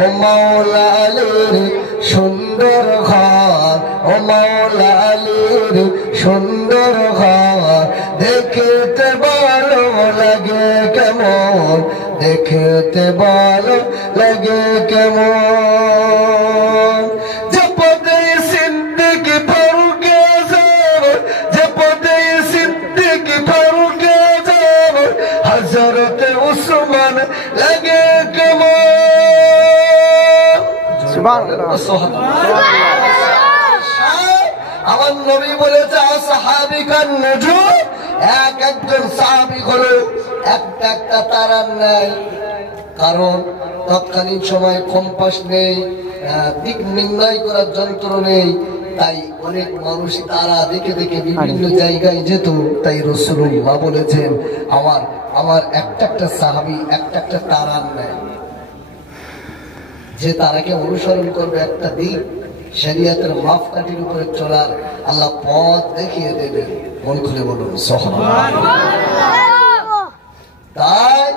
ও মাওলা আলীর সুন্দর ঘর, ও মাওলা আলীর সুন্দর ঘর, দেখতে ভালো লাগে কেমন, দেখতে ভালো লাগে কেমন। যে পদে সিদ্দিক ফারুক আযম, যে পদে সিদ্দিক ফারুক আযম, হযরত উসমান লাগে কেমন। সুবহানাল্লাহ। আমার নবী বলেছে আসহাবি কান নুজুম, এক একজন সাহাবী হলো একটা একটা তারার ন্যায়। কারণ তৎকালীন সময় কম্পাস নেই, দিক নির্ণয় করার যন্ত্র নেই, তাই অনেক মানুষ তারা দেখে দেখে বিভিন্ন জায়গায় যেত। তাই রাসূলুল্লাহ বলেছেন আমার একটা একটা সাহাবী একটা একটা তারার ন্যায়, যে তারাকে অনুসরণ করবে, একটা দিক শরীয়তের মাপকাঠির উপরে চলার আল্লাহ পথ দেখিয়ে দেবেন। মন খুলে বলুন সুবহানাল্লাহ। তাই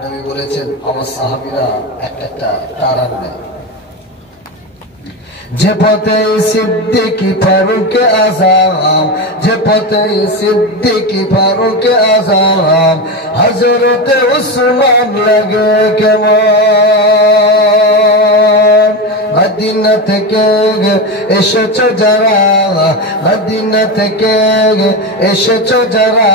নবী বলেছেন আমার সাহাবীরা একটা একটা তারার ন্যায়। যে পথে সিদ্দিক ফারুক আযম, যে পথে সিদ্দিক ফারুক আযম, হযরত উসমান লাগে কেমন। মদিনা থেকে এসেছো যারা, মদিনা থেকে এসেছো যারা,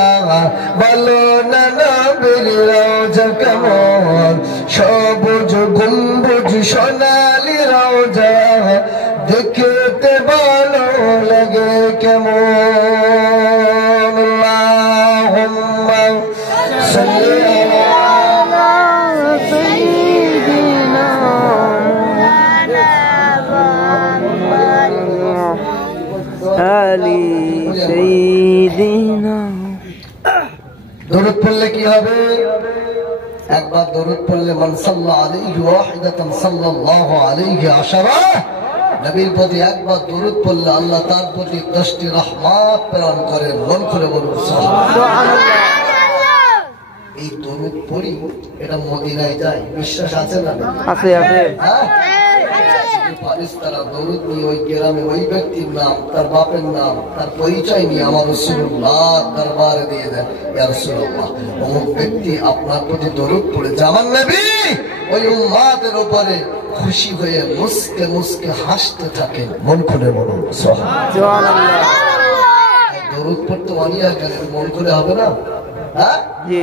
বলো না নবীর রওজা কেমন, সবুজ গম্বুজ সোনালি রওজা, দেখতে ভালো লাগে কেমন। আল্লাহুম্মা সাল্লি আলা সাইয়্যিদিনা আলি সাইয়্যিদিনা। দরুদ পড়লে কি হবে? একবার দরুদ পড়লে মান সাল্লা আলাইহি ওয়াহিদাতান সাল্লাল্লাহু আলাইহি আশারা, নবীর প্রতি একবার দরুদ পড়লে আল্লাহ তার প্রতি 10টি রহমত প্রেরণ করেন। মন খুলে বলুন সুবহানাল্লাহ। এই দরুদ পড়ি, এটা মদিনায় যায়, বিশ্বাস আছে না? আছে আছে। ফারিস্তারা দরুদ নিয়ে ওই গ্রামে ওই ব্যক্তির নাম, তার বাপের নাম, তার পরিচয় নিয়ে আমার রাসূলুল্লাহ দরবারে দিয়ে দেন। ইয়া রাসূলুল্লাহ, অমুক ব্যক্তি আপনার প্রতি দরুদ পড়েছে, আমার নবী ওই উম্মতের উপরে খুশি হয়ে মুস্কে মুস্কে হাসতে থাকেন। মন খুলে বলুন সুবহানাল্লাহ। দরুদ পড়তে মানিয়া গেলেন, মন খুলে হবে না? হ্যাঁ জি।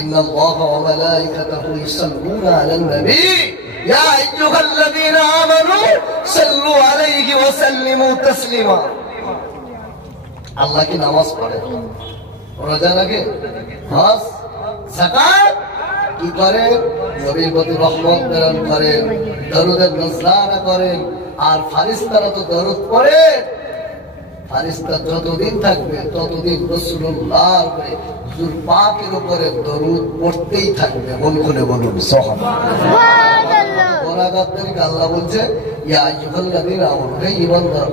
ইন্নাল্লাহা ওয়া মালাইকাতাহু ইউসাল্লুনা আলান নবী ইয়া আইয়ুহাল্লাযীনা আমানু সাল্লু আলাইহি ওয়া সাল্লিমু তাসলিমা। আল্লাহ কি নামাজ পড়ে, রোজা রাখে, হজ, যাকাত কি করে? নবীর প্রতি রহমত প্রেরণ করেন, দরুদের নজরানা করেন। আর ফারিস্তারা তো দরুদ পড়ে, ফারিস্তা যতদিন থাকবে ততদিন রাসূলুল্লাহর উপরে, হুজুর পাকের উপরে দরুদ পড়তেই থাকবে। মন খুলে বলুন সুবহানাল্লাহ। গুনাহগারদেরকে আল্লাহ বলছে ইয়া আইয়ুহাল্লাযীনা আমানু, হে ঈমানদার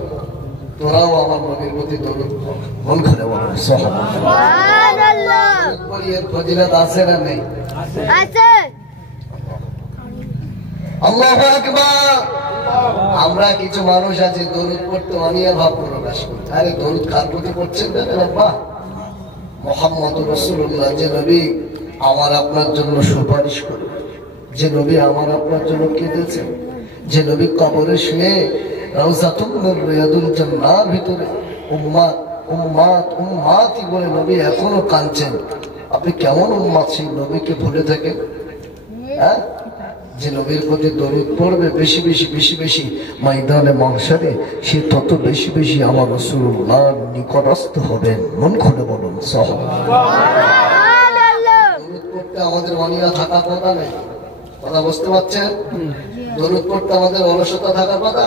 তোরাও আমার নবীর প্রতি দরুদ পড়। মন খুলে বলুন সুবহানাল্লাহ। এর ফজিলত আছে না নেই? আছে। আল্লাহু আকবার। আমরা কিছু মানুষ আছি দরুদ পড়তে অনিয়া ভাব প্রকাশ করি। আরে দরুদ কার প্রতি পড়ছেন জানেন? আব্বা মুহাম্মদুর রাসূলুল্লাহ, যে নবী আমার আপনার জন্য সুপারিশ করবে, যে নবী আমার আপনার জন্য কেঁদেছেন, যে নবী কবরে শুয়ে রাউযাতুম মির রিয়াদুল জান্নার ভিতরে উম্মাত উম্মাত উম্মাতি বলে নবী এখনো কাঁদছেন। আপনি কেমন উম্মাত সেই নবীকে ভুলে থাকেন? হ্যাঁ, যে নবীর প্রতি দরুদ পড়বে বেশি বেশি বেশি বেশি ময়দানে মাহশারে, সে তত বেশি বেশি আমার রাসূলুল্লাহর নিকটস্থ হবেন। মন খুলে বলুন সুবহানাল্লাহ। দরুদ পড়তে আমাদের অনিয়া থাকার কথা নেই, কথা বুঝতে পারছেন? দরুদ পড়তে আমাদের অলসতা থাকার কথা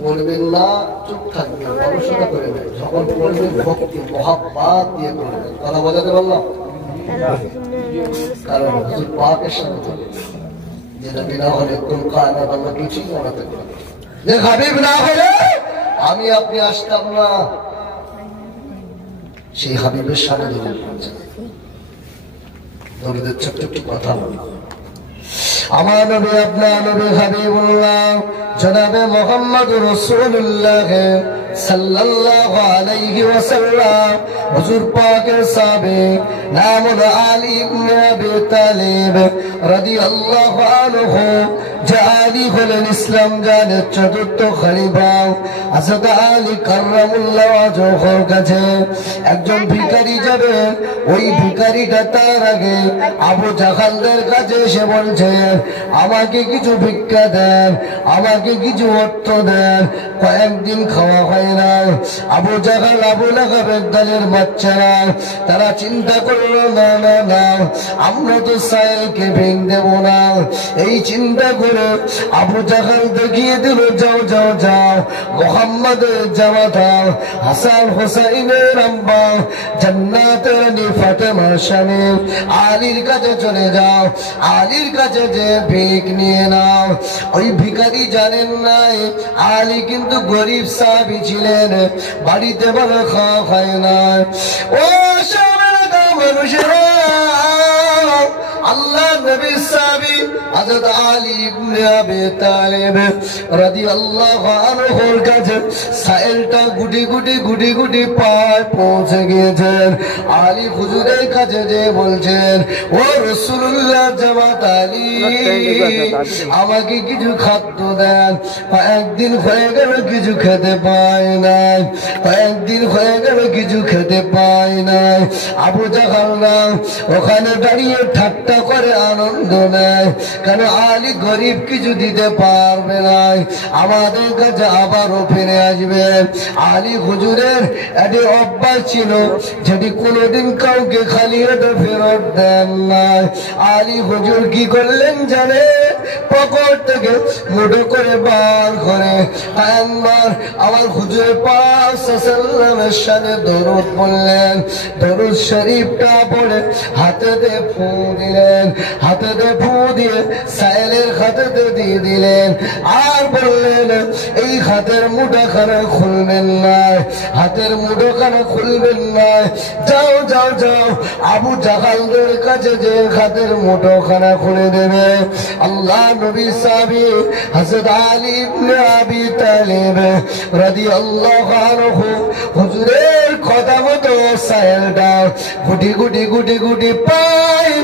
পড়বেন না, চুপ থাকবেন, অলসতা করে নেই। যখন পড়বেন ভক্তি মহাব্বত দিয়ে পড়বেন। কথা বোঝাতে পারলাম? কারণ হুজুর পাকের সাথে যে নবী না হলে কোন কায়নাত আল্লাহ কিছুই বানাতে পারে না। যে হাবিব না হলে আমি আপনি আসতাম না। সেই হাবিবের সামনে দরুদ পড়ছেন। দরুদের ছোট্ট একটু কথা বলি। আমার নবী আপনার নবী হাবিবুল্লাহ জনাবে মুহাম্মদুর রাসূলুল্লাহ সাল্লাল্লাহু আলাইহি ওয়াসাল্লাম হুজুর পাকের সাহাবী নাম হলো আলী ইবনে আবি তালিব রাদিয়াল্লাহু আনহু। যে আলী হলেন ইসলাম জানের চতুর্থ খলিফা। হযরত আলী কাররামুল্লাহ ওয়াজহুর কাছে একজন ভিখারি যাবে, ওই ভিখারিটা তার আগে আবু জাহালদের কাছে এসে বলছে, আমাকে কিছু ভিক্ষা দেন, আমাকে কিছু অর্থ দেন, কয়েকদিন খাওয়া হয় না। আবু জাহাল আবু লাহাবের দলের বাচ্চারা তারা চিন্তা করলো, না না না, আমরা তো সাইলকে ভেঙ দেব না। এই চিন্তা করে আবু জাহাল দেখিয়ে দিল, যাও যাও যাও, মুহাম্মাদের জামাতা হাসান হুসাইনের আম্মা জান্নাতের রানী ফাতেমার স্বামী আলীর কাছে চলে যাও, আলীর কাছে যে ভিক নিয়ে নাও। ওই ভিখারি জানেন নাই আলী কিন্তু গরিব সাহাবী ছিলেন, বাড়িতে ভালো খাওয়া হয় না। ও সামনে মানুষেরা, আল্লাহ নবী সাহাবী হযরত আলী ইবনে আবি তালিব রাদিয়াল্লাহু আনহুর কাছে সাইলটা গুটি গুটি গুটি গুটি পায় পৌঁছে গিয়েছেন। আলী হুজুরের কাছে যে বলছেন, ও রাসূলুল্লাহ জামাত আলী, আমাকে কিছু খাদ্য দেন, কয়েকদিন হয়ে গেল কিছু খেতে পাই নাই, কয়েকদিন হয়ে গেল কিছু খেতে পাই নাই। আবু জাহালরা ওখানে দাঁড়িয়ে ঠাট্টা করে আনন্দ নেয়, কেন আলী গরিব কিছু দিতে পারবে না, আমাদের কাছে আবারও ফিরে আসবে। আলী হুজুরের একটি অভ্যাস ছিল যেটি কোনোদিন কাউকে খালি হাতে ফেরত দেন না। আলী হুজুর কি করলেন জানে, পকেট থেকে মুঠো করে বার করে একবার আমার হুজুরের পাক সাল্লাল্লাহু শানে দরুদ বললেন, দরুদ শরীফটা পড়ে হাতেতে ফু দিলেন, হাতেতে ফু দিয়ে সাইলের হাতেতে দিয়ে দিলেন, আর বললেন এই হাতের মুঠোখানা খুলবেন না, হাতের মুঠোখানা খুলবেন না, যাও যাও যাও আবু জাহালদের কাছে যে হাতের মুঠোখানা খুলে দেবে। আল্লাহ নবী সাহাবী হযরত আলী ইবনে আবি তালিব রাদিয়াল্লাহু আনহু হুজুরের কথা মতো সাইলটা গুটি গুটি গুটি গুটি পায়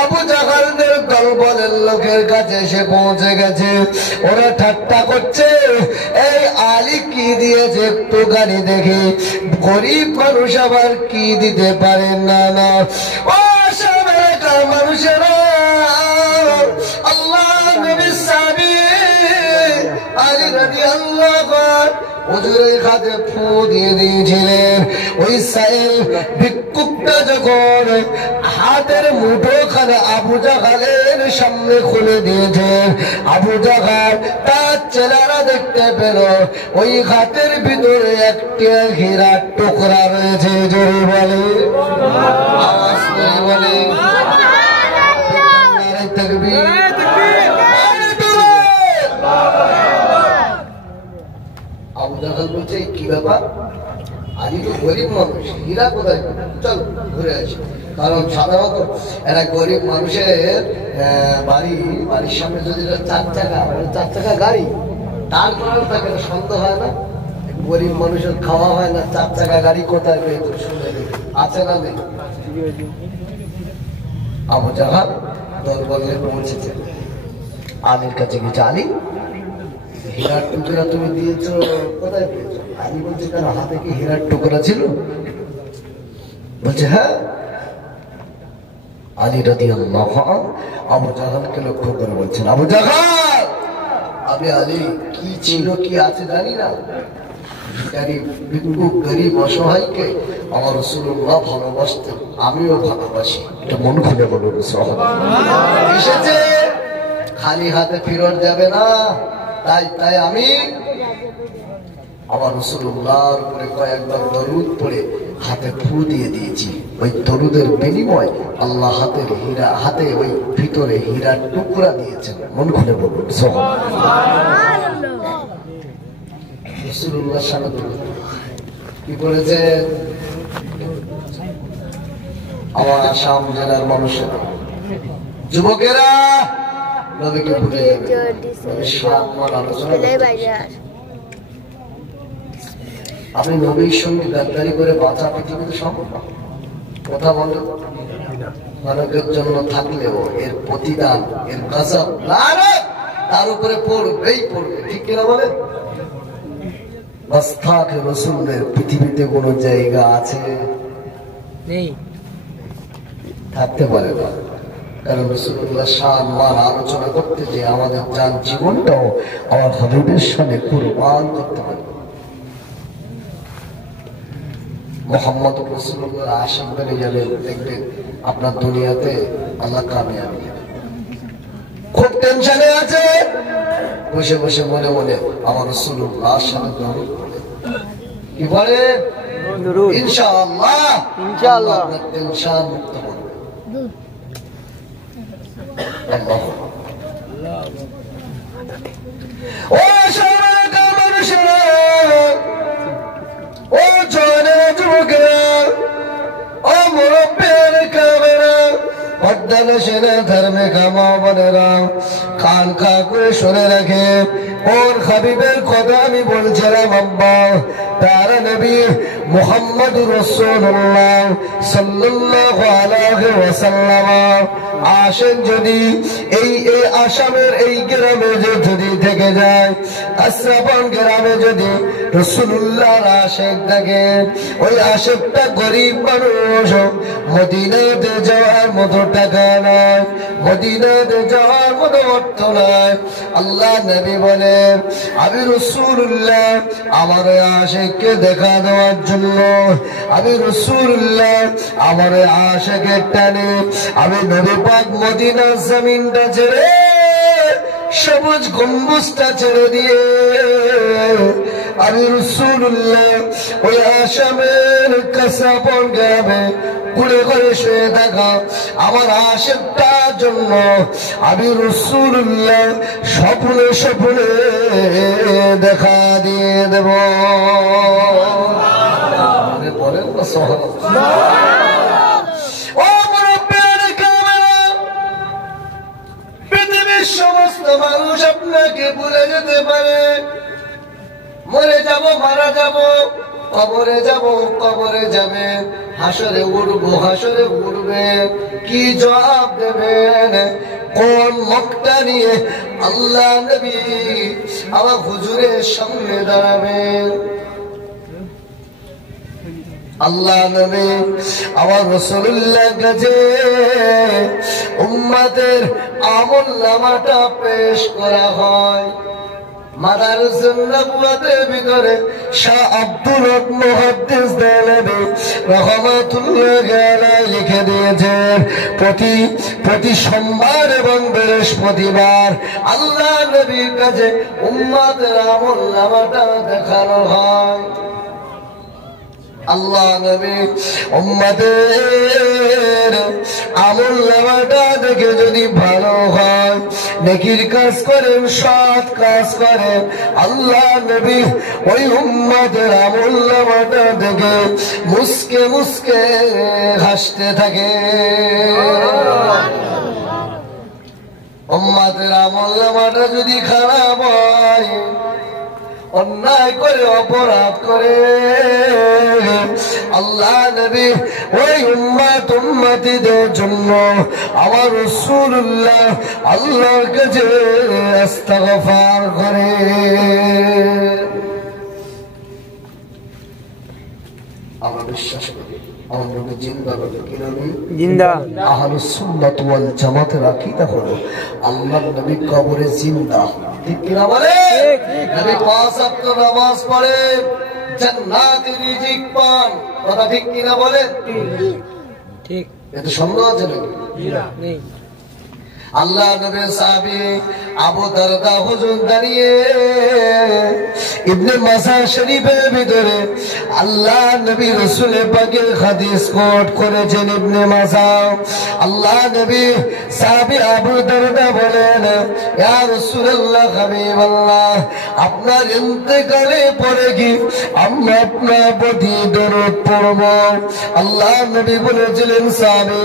আবু জাহালদের দলবলের লোকের কাছে এসে পৌঁছে গেছে। ওরা ঠাট্টা করছে, এই আলী কি দিয়েছে একটু গাড়ি দেখি, গরিব মানুষ আবার কি দিতে পারে না। না ও সাবেকার মানুষেরা, আল্লাহ নবী সাহাবী আলী রাদিয়াল্লাহু আনহু হুজুরের হাতে ফু দিয়ে দিয়েছিলেন। ওই সাইল ভিক্ষুকটা যখন হাতের মুঠোখানা আবু জাহালের সামনে খুলে দিয়েছেন, আবু জাহাল তার ছেলেরা দেখতে পেল ওই হাতের ভিতরে একটি হীরার টুকরা রয়েছে। জোরে বলে, আওয়াজ করে বলে নারে তাকবীর। আবু জাহাল বলছে, কি ব্যাপার, আলী তো গরিব মানুষ, হীরা কোথায়, চল ঘুরে আসি। কারণ সাধারণত একটা গরিব মানুষের বাড়ির সামনে যদি চার চাকা গাড়ি তার কারণ তাকে সন্দেহ হয় না, গরিব মানুষের খাওয়া হয় না, চার চাকা গাড়ি কোথায় পেয়েছে আছে না নেই। আবু জাহাল দরবারে পৌঁছেছে, আলীর কাছে গেছে, আলী হীরার টুকরা তুমি দিয়েছো, কোথায় পেয়েছো? আলী বলছে, তার হাতে কি হীরার টুকরা ছিল? বলছে হ্যাঁ। আলী রাদিয়াল্লাহু আনহু আবু জাহালকে লক্ষ্য করে বলছেন, আবু জাহাল, আমি আলী কি ছিল কি আছে জানি না, গরিব অসহায়কে আমার রাসূলুল্লাহ ভালোবাসতেন, আমিও ভালোবাসি, এটা মন খুলে বলুন। এসেছে খালি হাতে ফেরত যাবে না, তাই আমি আমার রাসূলুল্লাহর উপরে কয়েকবার দরুদ পড়ে হাতে ফু দিয়ে দিয়েছি। ওই দরুদের বিনিময় আল্লাহ হাতে ওই ভিতরে হীরার টুকরা দিয়েছেন। মন খুলে বলুন সুবহানাল্লাহ। রাসূলুল্লাহ সাল্লাল্লাহু আলাইহি ওয়াসাল্লাম কি করেছে, আমার আসাম জেলার মানুষেরা, যুবকেরা নবীকে ভুলে যাবেন। নবীর সম্মান আলোচনা আপনি নবীর সঙ্গে গাদ্দারি করে বাঁচা পৃথিবীতে সম্ভব না। কথা বলেন মানবের জন্য থাকলেও এর প্রতিদান, এর গজব তার উপরে পড়বেই পড়বে, ঠিক কিনা বলেন? বাস্তাক রসুলের পৃথিবীতে কোন জায়গা আছে? নেই, থাকতে পারে না। কারণ রসুল্লাহ সম্মান আলোচনা করতে যে আমাদের জান জীবনটাও আমার হাবিবের সামনে কুরবান করতে পারে। মোহাম্মদ রসুল্লাহ আশিক বনে গেলে দেখবেন আপনার দুনিয়াতে আল্লাহ কামিয়াবি। খুব টেনশনে আছে, বসে বসে মনে মনে আমার রসুল্লাহ সামনে দরুদ পড়ে কি বলে ইনশাআল্লাহ ইনশাআল্লাহ আপনার টেনশন মুক্ত করবে। আল্লাহ ও সারা মানুষেরা, ও জনে যুবকেরা, ও মুরব্বির কাবেরা, পর্দালে সেনা ধর্মে কামা বনেরা, কান খা করে শুনে রাখে ওর হাবিবের কথা আমি বলছিলাম। আব্বা তার নবী মুহাম্মদুর রাসূলুল্লাহ সাল্লাল্লাহু আলাইহি ওয়াসাল্লাম আসেন যদি এই আসামের এই গ্রামে যদি থেকে যায়, আশরাফন গ্রামে যদি রাসূলুল্লাহর আশিক থাকে, ওই আশিকটা গরিব মানুষ, মদিনাতে যাওয়ার মতো টাকা নয়, মদিনাতে যাওয়ার মতো অর্থ নয়। আল্লাহ নবী বলেন আমি রাসূলুল্লাহ আমার আশিককে দেখা দেওয়ার জন্য, আমি রাসূলুল্লাহ আমার আশিকের টানে আমি নবী পাক মদিনার জমিনটা ছেড়ে, সবুজ গম্বুজটা ছেড়ে দিয়ে আমি রাসূলুল্লাহ ওই আসামের কাসাবন গ্রামে কুড়ে করে শুয়ে থাকা আমার আশিকটার জন্য আমি রাসূলুল্লাহ স্বপ্নে স্বপ্নে দেখা দিয়ে দেব। বলেন না সুবহানাল্লাহ। ও মুরব্বিয়ান কামেরা, পৃথিবীর সমস্ত মানুষ আপনাকে ভুলে যেতে পারে, মরে যাব, মারা যাব, কবরে যাব, কবরে যাবে, হাসরে উঠবো, হাসরে উঠবে, কি জবাব দেবেন? কোন মুখটা নিয়ে আল্লাহ নবী আমার হুজুরের সামনে দাঁড়াবেন? আল্লাহ নবী আমার রাসূলুল্লাহ কাছে উম্মতের আমলনামাটা পেশ করা হয়। মাদারুসুন নবুওয়াতের ভিতরে শাহ আব্দুল হক মুহাদ্দিস দেলবি রাহমাতুল্লাহি আলাইহি লিখে দিয়েছেন, প্রতি সোমবার এবং বৃহস্পতিবার আল্লাহ নবীর কাছে উম্মতের আমলনামাটা দেখানো হয়। আল্লাহ নবী উম্মতের আমলনামাটা দেখে যদি ভালো হয়, নেকির কাজ করেন, সৎ কাজ করেন, আল্লাহ নবী ওই উম্মতের আমলনামাটা দেখে মুস্কে মুস্কে হাসতে থাকে। উম্মতের আমলনামাটা যদি খারাপ হয়, অন্যায় করে, অপরাধ করে, আল্লাহ নবী ওই উম্মতিদের জন্য আমার রাসূলুল্লাহ আল্লাহর কাছে ইস্তিগফার করে। আমরা বিশ্বাস করি আমার নবী জিন্দা, কি নবী জিন্দা। আহলুস সুন্নাত ওয়াল জামাতের আকীদা হলো আল্লাহর নবী কবরে জিন্দা, ঠিক কি না বলে? নবী পাঁচ ওয়াক্ত নামাজ পড়ে, জান্নাতে রিজিক পান, কথা ঠিক কি না বলে? ঠিক। এতে সন্দেহ আছে নাকি? না, নেই। আল্লাহ নবীর সাহাবী আবু দারদা হুজুর দাঁড়িয়ে ইবনে মাজাহ শরীফের ভিতরে আল্লাহ নবী রাসূল পাকের হাদিস কোট করেছেন। ইবনে মাজাহ আল্লাহ নবী সাহাবী আবু দারদা বলেন, ইয়া রাসূলুল্লাহ হাবিবাল্লাহ, আপনার ইন্তেকালে পরে কি আমরা আপনার প্রতি দরুদ পড়ব? আল্লাহ নবী বলেছিলেন, সাহাবী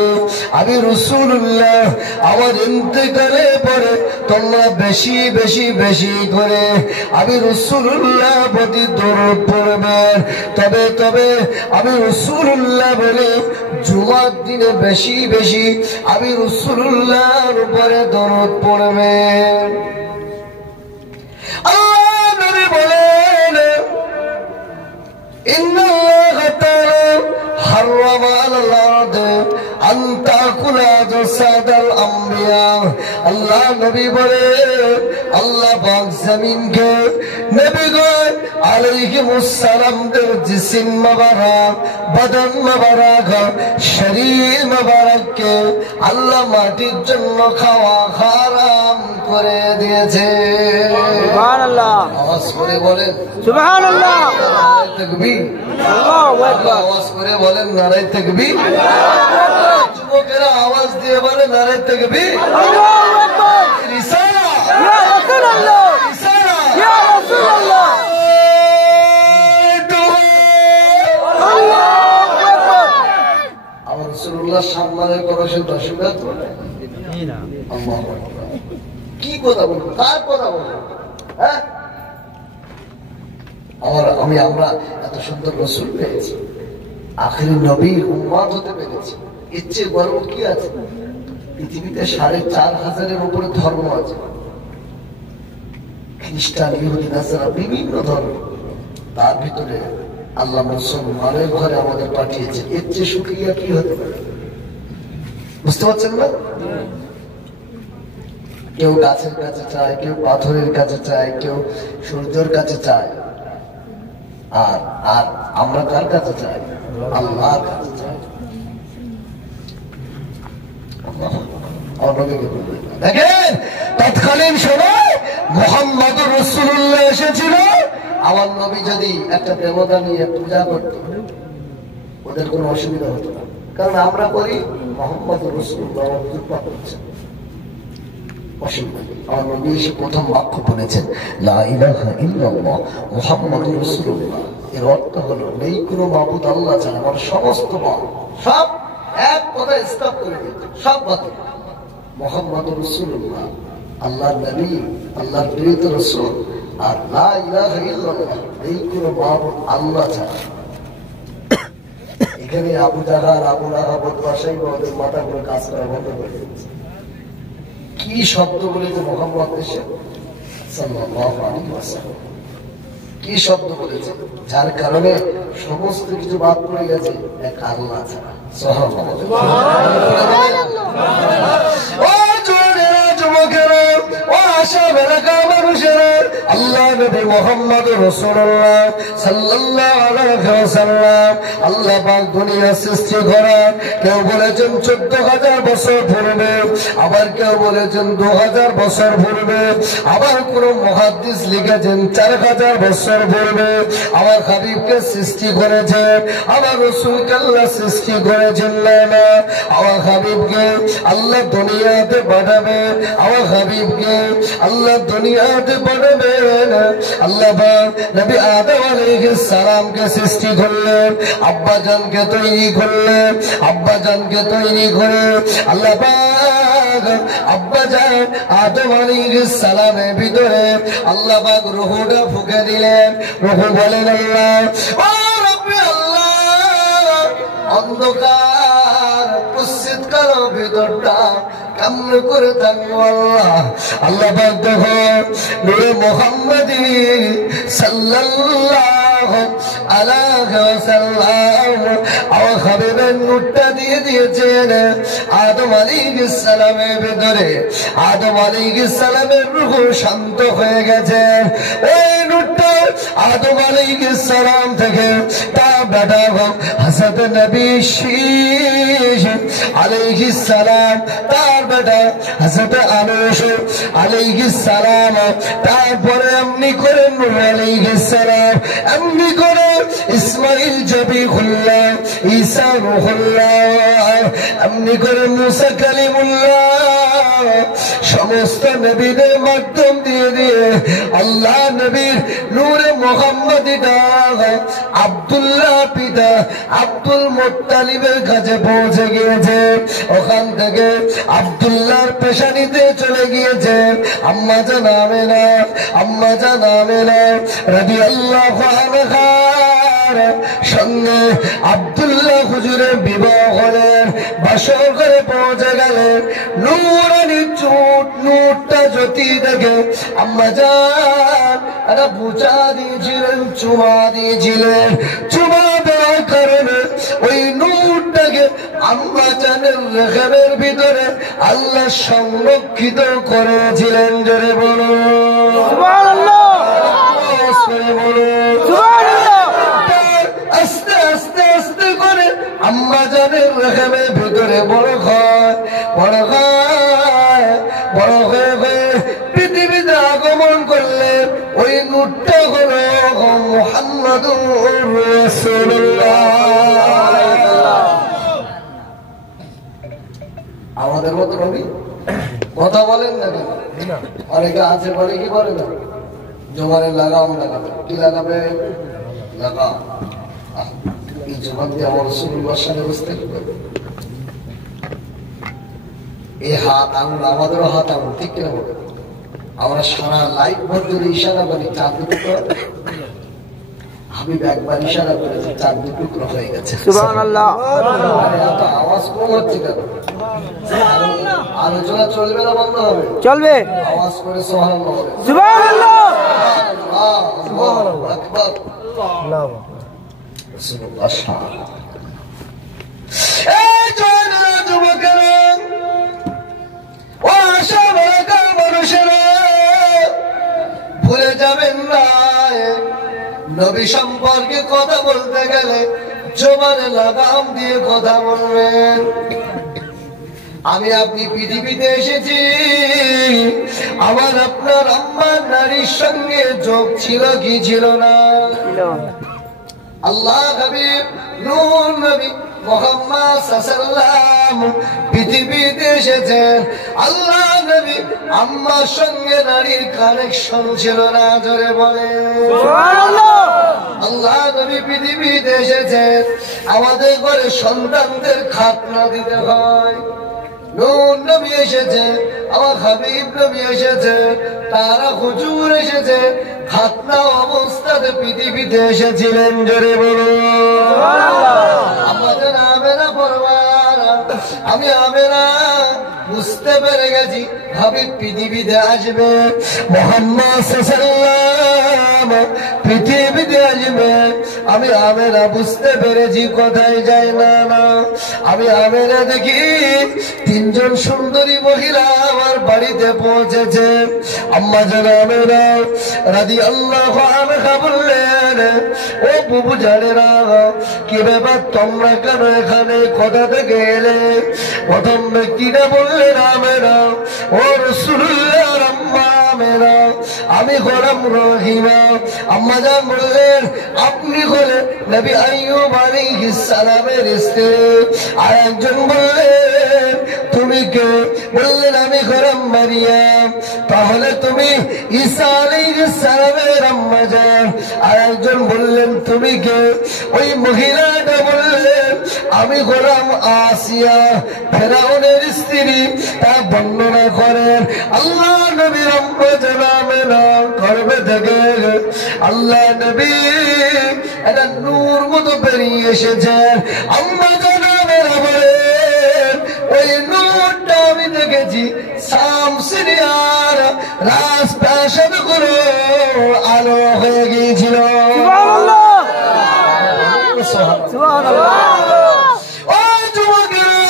আমি রাসূলুল্লাহ আমার ইন্তেকালে পরে তোমরা বেশি বেশি বেশি করে আমি রাসূলুল্লাহ প্রতি দরুদ পড়বেন। তবে তবে আমি রাসূলুল্লাহ বলে জুমার দিনে বেশি বেশি আমি রাসূলুল্লাহর উপরে দরুদ পড়বেন। আল্লাহ নবী বলেন ইন্নাল্লাহা তাআলা হারামা আলাল আরদি আন তাকুলা জাসাদাল আমবিয়া। আল্লাহ নবী বলে আল্লাহ পাক জমিনকে নবীগণ আলাইহিমুস সালামদের জিসিম মুবারক, বদন মুবারক, শরীর মুবারককে আল্লাহ মাটির জন্য খাওয়া হারাম করে দিয়েছে। সুবহানাল্লাহ। আওয়াজ করে বলেন সুবহানাল্লাহ। নারায়ে তাকবীর। আল্লাহু আকবার। আওয়াজ করে বলেন নারায়ে তাকবীর। যুবকেরা আওয়াজ দিয়ে বলেন নারায়ে তাকবীর। আল্লাহু আকবার। রিসালা ইয়া রাসূলুল্লাহ, রিসালা ইয়া রাসূলুল্লাহ। আল্লাহু আকবার। আমার রাসূলুল্লাহ সম্মানের কথা শুনতে অসুবিধা তো না? আল্লাহু আকবার। কি কথা বলবো, কার কথা বলবো? হ্যাঁ, আমরা এত সুন্দর রাসূল পেয়েছি, আখিরি নবীর উম্মত হতে পেরেছি। এর চেয়ে গর্ব কি আছে? পৃথিবীতে ৪,৫০০-এর উপরে ধর্ম আছে, খ্রিস্টান, ইহুদি, নাসারা, বিভিন্ন ধর্ম। তার ভিতরে আল্লাহ মুসলমানের ঘরে আমাদের পাঠিয়েছে। এর চেয়ে শুকরিয়া কি হতে পারে? বুঝতে পারছেন না? কেউ গাছের কাছে চায়, কেউ পাথরের কাছে চায়, কেউ সূর্যের কাছে চায়, আর আর আমরা কার কাছে চাই? আল্লাহর কাছে চাই। দেখেন, তৎকালীন সময় মুহাম্মদুর রাসূলুল্লাহ এসেছিল। আমার নবী যদি একটা দেবতা নিয়ে পূজা করত, ওদের কোনো অসুবিধা হতো না, কারণ আমরা করি, মুহাম্মদুর রাসূলুল্লাহ পূজা করছেন, অসুবিধা নেই। আমার নবী এসে প্রথম বাক্য বলেছেন লা ইলাহা ইল্লাল্লাহ মুহাম্মাদুর রাসূলুল্লাহ। এর অর্থ হলো নেই কোনো মাবুদ আল্লাহ ছাড়া, আমার সমস্ত মত সব এক কথা স্টপ করে দিয়েছে, সব বাতিল। মুহাম্মাদুর রাসূলুল্লাহ আল্লাহর নবী, আল্লাহর প্রিয় রাসূল, আর লা ইলাহা ইল্লাল্লাহ নেই কোনো মাবুদ আল্লাহ ছাড়া। এখানে আবু জাহল, আবু লাহাব, বদমাশাই ওদের মাথাগুলো কাজ করা বন্ধ করে দিয়েছে। কি শব্দ বলেছে মুহাম্মদ এসে সাল্লাল্লাহু আলাইহি ওয়াসাল্লাম, কি শব্দ বলেছে, যার কারণে সমস্ত কিছু বাদ পড়ে গেছে এক আল্লাহ ছাড়া। সুবহানাল্লাহ। ও যুবকেরা, যুবকেরা, ও আশাবেরা মানুষেরা, আল্লাহ নবী মুহাম্মদুর রাসূলুল্লাহ সাল্লাল্লাহু আলাইহি ওয়াসাল্লাম আল্লাহ পাক দুনিয়া সৃষ্টি করার কেউ বলেছেন ১৪,০০০ বছর পূর্বে, আবার কেউ বলেছেন ২,০০০ বছর পূর্বে, আবার কোন মুহাদ্দিস লিখেছেন ৪,০০০ বছর পূর্বে আমার হাবিবকে সৃষ্টি করেছেন, আমার রাসূলকে আল্লাহ সৃষ্টি করেছেন। না, আমার হাবিবকে আল্লাহ দুনিয়াতে পাঠাবে, আমার হাবিবকে আল্লাহ দুনিয়াতে পাঠাবে। আল্লাহ পাক নবী আদম আলাইহিস সালামকে সৃষ্টি করলেন, আব্বা জানকে তৈরি করলেন, আব্বা জানকে তৈরি করে আল্লাহ পাক আব্বা জান আদম আলাইহিস সালামের ভিতরে আল্লাহ পাক রূহটা ফুঁকে দিলেন। রূহ বলেন আল্লাহ, ও রব্বি আল্লাহ, অন্ধকার কুচ্ছিত কালো ভিতরটা কেমন করে থাকবো আল্লাহ। আল্লাহ পাক দেখো নূরে মুহাম্মাদি সাল্লাল্লাহু আলাইহি ওয়াসাল্লাম আমার হাবিবের নূরটা দিয়ে দিয়েছেন আদম আলাইহিস সালামের ভিতরে। আদম আলাইহিস সালামের রূহ শান্ত হয়ে গেছে। ওই নূরটা আদম আলাইহিস সালাম থেকে তার বেটা হযরত নবী শীশ আলাইহিস সালাম, তার বেটা হযরত আনুশ আলাইহিস সালাম, তারপরে এমনি করে নূহ আলাইহিস সালাম, এমনি করে ইসমাইল জবিহুল্লাহ, ঈসা রূহুল্লাহ, এমনি করে মুসা কালিমুল্লাহ, সমস্ত নবীদের মাধ্যম দিয়ে দিয়ে আল্লাহ নবীর নূরে মুহাম্মদীটা আব্দুল্লাহ পিতা আব্দুল মুত্তালিবের কাছে পৌঁছে গিয়েছে। ওখান থেকে আব্দুল্লাহর পেশানিতে চলে গিয়েছে আম্মা জান আমেনা রাদিয়াল্লাহু আনহা সঙ্গে আব্দুল্লাহ হুজুরের বিবাহ হলেন। বাসর করে পৌঁছে গেলেন। নূরানি নূরটা জ্যোতি দেখে আম্মা জান একটা বুঝা দিয়েছিলেন, চুমা দিয়েছিলেন। চুমা দেওয়ার কারণে ওই নূরটাকে আম্মা জানের রেখেবের ভিতরে আল্লাহ সংরক্ষিত করেছিলেন। জোরে বলুন সুবহানাল্লাহ, আস্তে আস্তে আস্তে করে আম্মা জানের রেখেবের ভিতরে বড় হয়ে পৃথিবীতে আগমন করলেন। ওই নূরটা হলো মুহাম্মাদুর রাসূলুল্লাহ। আমাদের মতো নবী কথা বলেন না, অনেকে আছে বলে কি বলে না, জমানে লাগাম লাগাবে, কি লাগাবে? লাগা। এই জবান দিয়ে আমার রাসূলুল্লাহর সাথে বসতে হবে। এই হাত আঙুল আমাদেরও হাত আঙুল, ঠিক কিনা বলে? আমরা সারা লাইফ ভর ধরে ইশারা করি, চাঁদ দুটো হাবিব একবার ইশারা করেছে, চাঁদ দুটো হয়ে গেছে। সুবহানাল্লাহ। এত আওয়াজ কম হচ্ছে কেন? আলোচনা চলবে না বন্ধ হবে? চলবে। আওয়াজ করে সুবহানাল্লাহ বলে। সুবহানাল্লাহ। আল্লাহু আকবার। রাসূলুল্লাহ সাল্লাল্লাহু এই জওয়ানেরা, যুবকেরা, ও আশাবাদের মানুষেরা, ভুলে যাবেন না নবী সম্পর্কে কথা বলতে গেলে জবানে লাগাম দিয়ে কথা বলবেন। আমি আপনি পৃথিবীতে এসেছি, আমার আপনার আম্মার নারীর সঙ্গে যোগ ছিল কি ছিল না? আল্লাহ হাবিব নূর নবী মুহাম্মদ সাল্লাল্লাহু পৃথিবীতে এসেছেন। আল্লাহ নবী আম্মার সঙ্গে নারীর কানেকশন ছিল না। জোরে বলে সুবহানাল্লাহ। আল্লাহ নবী পৃথিবীতে এসেছেন, আমাদের ঘরে সন্তানদের খাতনা দিতে হয়। নূর নবী এসেছে, আমার হাবিব নবী এসেছে, তারা হুজুর এসেছে, খাতনা অবস্থাতে পৃথিবীতে এসেছিলেন। জোরে বলুন আমাদের আমেনা পরওয়ার। আমি আমেনা বুঝতে পেরে গেছি হাবিব পৃথিবীতে আসবে, মুহাম্মদ সাল্লাল্লাহু পৃথিবীতে আসবে। আমি আমেনা বুঝতে পেরেছি কোথায় যায় না। আমি আমেনা দেখি তিনজন সুন্দরী মহিলা আমার বাড়িতে পৌঁছেছে। আম্মা জান আমেনা রাদিয়াল্লাহু আনহা বললেন, ও বুবু জানেরা, কি ব্যাপার, তোমরা কেন এখানে, কোথা থেকে এলে? প্রথম ব্যক্তিটা বললেন, আমেনা, ও রাসূলুল্লাহর আম্মা আমেনা, আমি গোলাম রহিমা। আম্মা জান বললেন, আপনি হলেন নবী আইয়ুব আলাইহিস সালামের স্ত্রী। আর একজন বললেন, তুমি কে? বললেন, আমি গোলাম মারিয়াম। তাহলে তুমি ঈসা আলাইহিস সালামের আম্মা জান। আর একজন বললেন, তুমি কে? ওই মহিলাটা বললেন, আমি গোলাম আসিয়া, ফেরাউনের স্ত্রী। তা বর্ণনা করেন আল্লাহ নবীর আম্মা জান আমেনা গর্ভে থেকে আল্লাহ নবী একটা নূর মতো বেরিয়ে এসেছেন। আম্মা জান আমেনা বলেন, ওই নূরটা আমি দেখেছি শাম সিরিয়ার রাজপ্রাসাদ গুলো আলো হয়ে গিয়েছিল। সুবহানাল্লাহ। সুবহানাল্লাহ। ও যুবকেরা,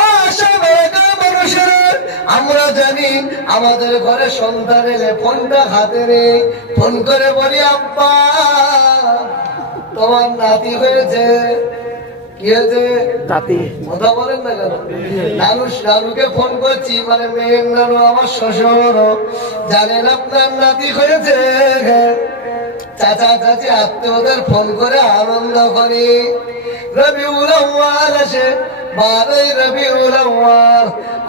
ও আশাবাদের মানুষেরা, আমরা জানি আমাদের ঘরে সন্তান এলে ফোনটা হাতে নেই, ফোন করে বলি, আব্বা তোমার নাতি হয়েছে। কি হয়েছে? তাতি। কথা বলেন না কেন? নানুকে ফোন করছি, মানে মেয়ের নানু, আমার শ্বশুর, জানেন আপনার নাতি হয়েছে। চাচা চাচি আত্মীয়দের ফোন করে আনন্দ করি। রবিউল আউয়াল আসে, 12 রবিউল আউয়াল,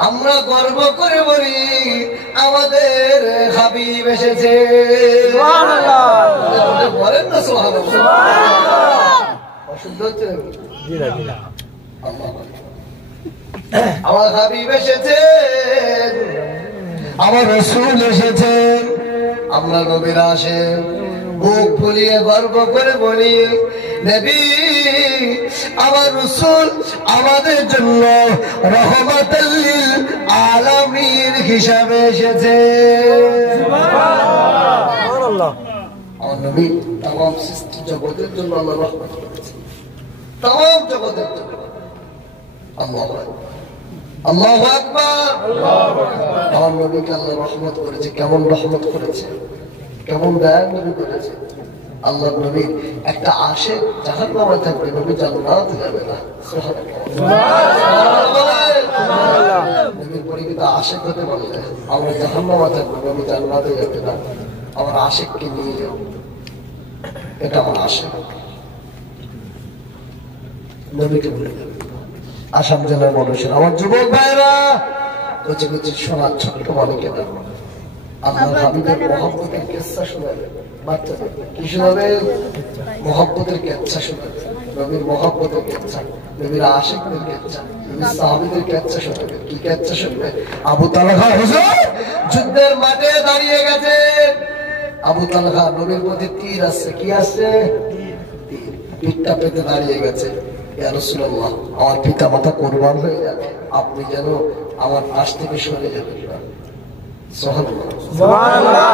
আমরা গর্ব করে বলি আমাদের হাবিব এসেছে। সুবহানাল্লাহ। বলেন না সুবহানাল্লাহ। অশুদ্ধ হচ্ছে নাকি? আমার হাবিব এসেছেন, আমার রাসূল এসেছেন, আমরা নবীরা আসেন, বুক ফুলিয়ে গর্ব করে বলি নবী আমার রাসূল আমাদের জন্য রহমাতুল লিল আলামিন হিসাবে এসেছে। সুবহানাল্লাহ। আমার নবী तमाम সৃষ্টি জগতের জন্য আল্লাহ রহমত করেছেন, तमाम জগতের জন্য। আল্লাহু আকবার, আল্লাহু আকবার, আল্লাহু আকবার। আমার নবীকে আল্লাহ রহমত করেছে। কেমন রহমত করেছে, কেমন দয়া নবী করেছে। আল্লাহর নবী একটা আশিক জাহান্নামে থাকবে, নবী জান্নাতে যাবে না। সুবহানাল্লাহ। নবীর পরিচিত আশিক হতে পারলে আমরা জাহান্নামে থাকবো, নবী জান্নাতে যাবে না। আমার আশিককে নিয়ে যাও, এটা আমার আশিক। নবীকে ভুলে যাবে। আসাম জেলার মানুষের আমার যুবক ভাইরা কচি কচি সোনার ছোট্ট বালিকেরা আল্লাহর হাবিবের মহব্বতের কিসসা শোনাবে। বাচ্চাদের কি শোনাবে? মহব্বতের কিসসা শোনাবে, নবীর মহব্বতের কিসসা, নবীর আশিকদের কিসসা, নবীর সাহাবীদের কিসসা শোনাবে। কি কিসসা শুনবে? আবু তালহা হুজুর যুদ্ধের মাঠে দাঁড়িয়ে গেছে। আবু তালহা নবীর প্রতি তীর আছে, কি আছে? তীর। পিঠটা পেতে দাঁড়িয়ে গেছে। ইয়া রাসূলুল্লাহ আমার পিতা মাতা কুরবান হয়ে যাবে, আপনি যেন আমার পাশ থেকে সরে যাবেন না। সুবহানাল্লাহ।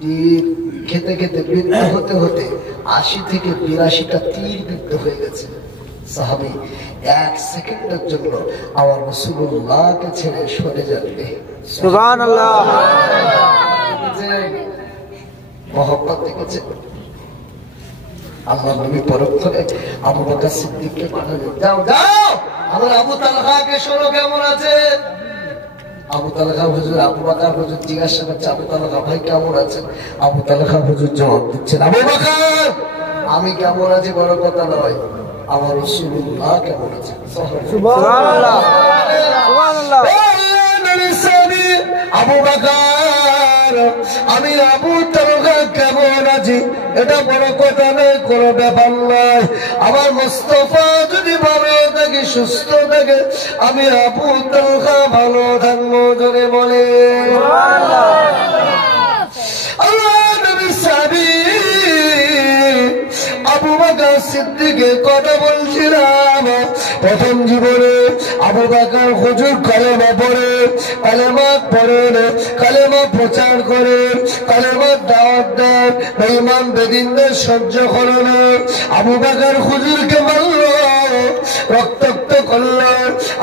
তীর খেতে খেতে বৃদ্ধ হতে হতে ৮০ থেকে ৮২টা তীর বিদ্ধ হয়ে গেছে। সাহাবী এক সেকেন্ডের জন্য আমার রাসূলুল্লাহকে ছেড়ে সরে যাবে। সুবহানাল্লাহ। মহব্বত দেখেছে। আল্লাহ নবী পরক্ষণে আবু বকর সিদ্দিককে পাঠালেন, যাও যাও আমার আবু তালহাকে শোনো কেমন আছে। আবু তালহা হুজুর, আবু বকর হুজুর জিজ্ঞাসা করছে আবু তালহা ভাই কেমন আছেন? আবু তালহা হুজুর জবাব দিচ্ছেন, আবু বকর আমি কেমন আছি বড় কথা নয়, আমার রাসূলুল্লাহ কেমন আছে। সুবহানাল্লাহ, সুবহানাল্লাহ। আবু বকর আমি আবু তালহা কেমন আছি এটা বড় কথা নয়, কোনো ব্যাপার নয়। আমার মুস্তাফা যদি ভালো থাকে, সুস্থ থাকে, আমি আবু তালহা ভালো থাকবো। জোরে বলে আল্লাহ নবী সাহাবী আবু বকর সিদ্দিকের কথা বলছিলাম। প্রথম জীবনে আবু বকর হুজুর কালেমা পড়ে, কালেমা পড়েন, কালেমা প্রচার করেন, কালেমার দাওয়াত দেন, বেঈমান বেদিনদের সহ্য করেন। আবু বকর হুজুরকে মারল, রক্তাক্ত করল।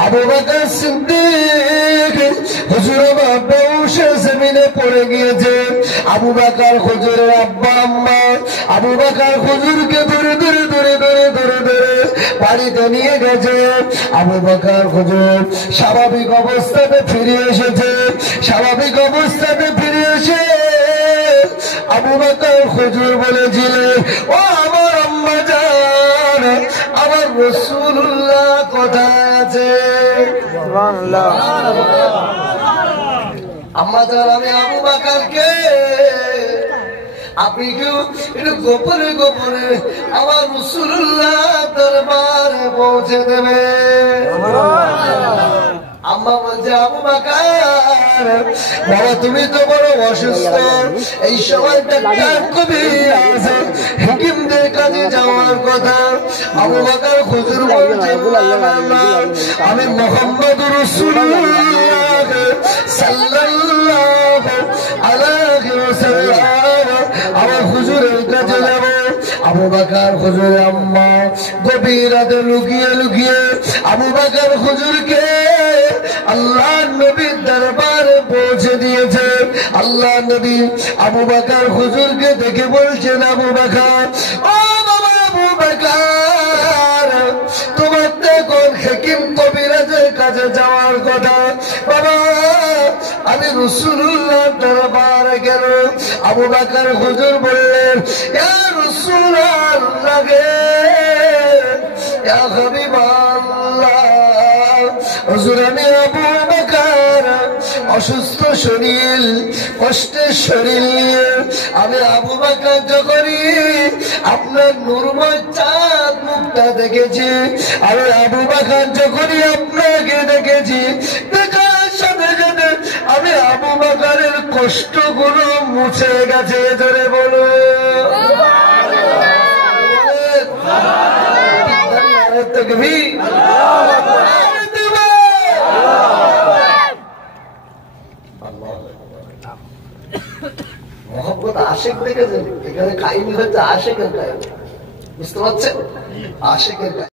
আবু বকর সিদ্দিক হুজুর বেহুশে জমিনে পড়ে গিয়েছে। আবু বকর হুজুরের আব্বা আম্মা আবু বকর হুজুরকে ধরে ধরে ধরে ধরে ধরে ধরে বাড়িতে নিয়ে গেছে। আবু বকর হুজুর স্বাভাবিক অবস্থাতে ফিরে এসেছে। স্বাভাবিক অবস্থাতে ফিরে এসে আবু বকর হুজুর বলেছিলেন, ও আমার আম্মা জান, আমার রাসূলুল্লাহ কোথায় আছে? সুবহানাল্লাহ। আম্মা জান আমি আবু বকরকে আপনি কেউ একটু গোপনে গোপনে আমার রাসূলুল্লাহ দরবারে পৌঁছে দেবে। আম্মা বলছে আবু বকর বাবা তুমি তো বড় অসুস্থ, এই সময় ডাক্তার কবি আছে, হাকিমদের কাছে যাওয়ার কথা। আবু বকর হুজুর বলছেন আমি মুহাম্মদুর রাসূলুল্লাহ সাল্লাল্লাহু আলাইহি ওয়াসাল্লাম আমার হুজুরের কাছে যাব। আবু বকর হুজুরের আম্মা গভীর রাতে লুকিয়ে লুকিয়ে আবু বকর হুজুরকে আল্লাহ নবীর দরবারে পৌঁছে দিয়েছে। আল্লাহ নবী আবু বকর হুজুরকে দেখে বলছেন, আবু বকর ও বাবা আবু বকর তোমার দেখুন হাকিম কবিরাজের কাছে যাওয়ার কথা। বাবা আমি রাসূলুল্লাহ দরবারে গেল। আবু বকর হুজুর বললেন, ইয়া রাসূলুল্লাহ ইয়া হাবিবাল্লাহ হুজুর আমি আবু বকর অসুস্থ শরীর, কষ্টের শরীর নিয়ে আমি আবু বকর যখনই আপনার নূরময় চাঁদ মুখটা দেখেছি, আমি আবু বকর যখনই আপনাকে দেখেছি, দেখার সাথে সাথে আমি আবু বকরের কষ্টগুলো মুছে গেছে। ধরে বলো তাকবীর। মহব্বত আশিক দেখেছেন, এখানে কাহিনী হচ্ছে আশিকের কাহিনী, বুঝতে পারছেন? আশিকের কাহিনী।